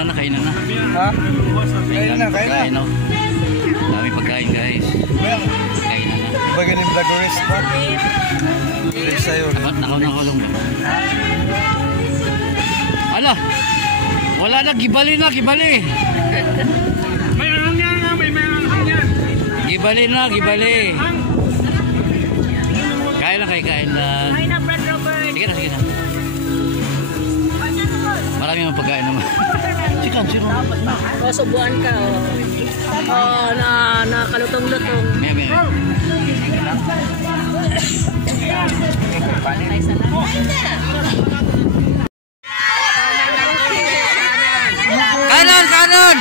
Kainan na. Ha? Kain na. Dami pagkain guys. Kainan na. Iba ganun vloggerist ba? Please sa'yo. Nakaw-nakulong mo. Ala! Wala na, gibali. May anong yan, may anong yan. Gibali. Kain lang. Kain na, Brad Robert. Sige na. Marami mga pagkain naman. Chikan. O, subuan ka. Nakalutong-lutong. May. Kanan!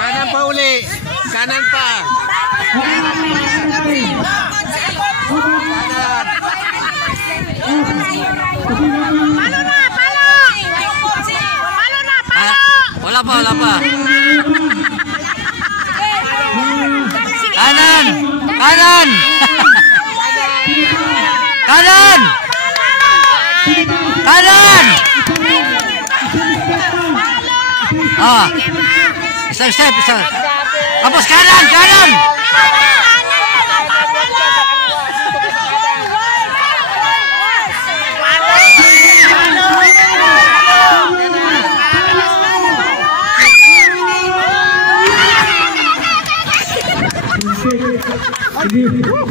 Kanan pa uli. Kanan pa. Wala pa. Kanan! Isang step. Tapos kanan!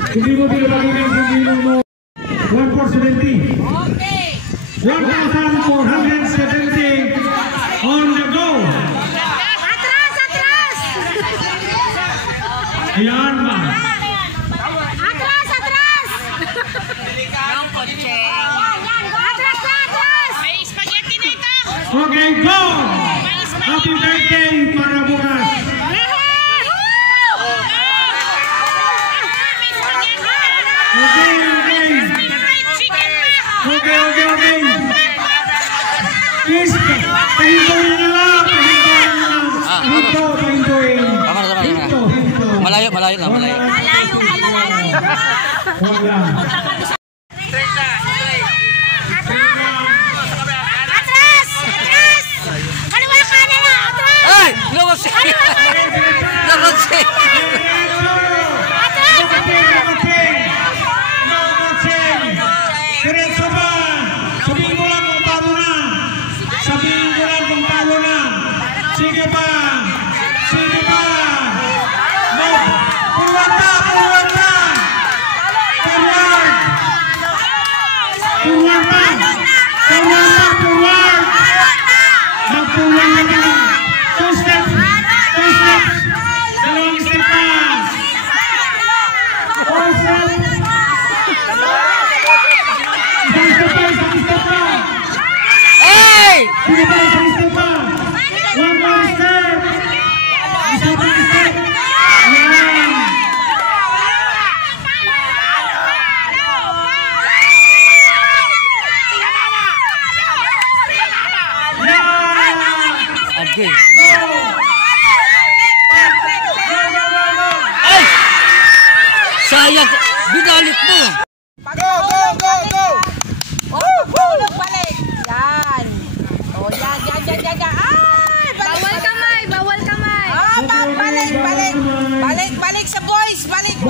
Hindi mo pinapagiging hindi mo 1,470. Okay. 1,470 on the go. Atras! Ayan ba? Atras! Yung kotse. Atras! May spaghetti na ito. Okay, go! Happy birthday para bukas. Okay. Please, pahintuin na lang. Pahintuin. Malayo. Malayo. Atras! Kaliwa kanan na! Atras! Ay! Lumasi! Diretso ba? Sabihin ko lang kung talo na. Sige pa. Puwan pa. Magpuwan na lang. 2 steps. Dalawang step pa. 4 steps. Sige pa, isang step pa. 1 more step. Isa pa step. Ayan. Okay. Ay! Sayang! Binalik mo! Go! Balik! Yan! O, yan! Ay! Bawal kamay! Balik sa boys! Balik! O,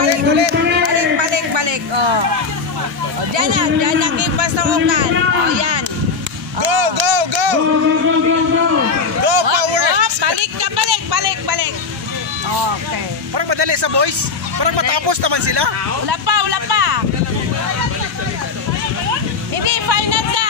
dyan ang kipas ng ukan. O, yan. Go! Go, power! Balik! Okay. Parang madali sa boys. Parang matapos naman sila. Wala pa! Hindi, final na!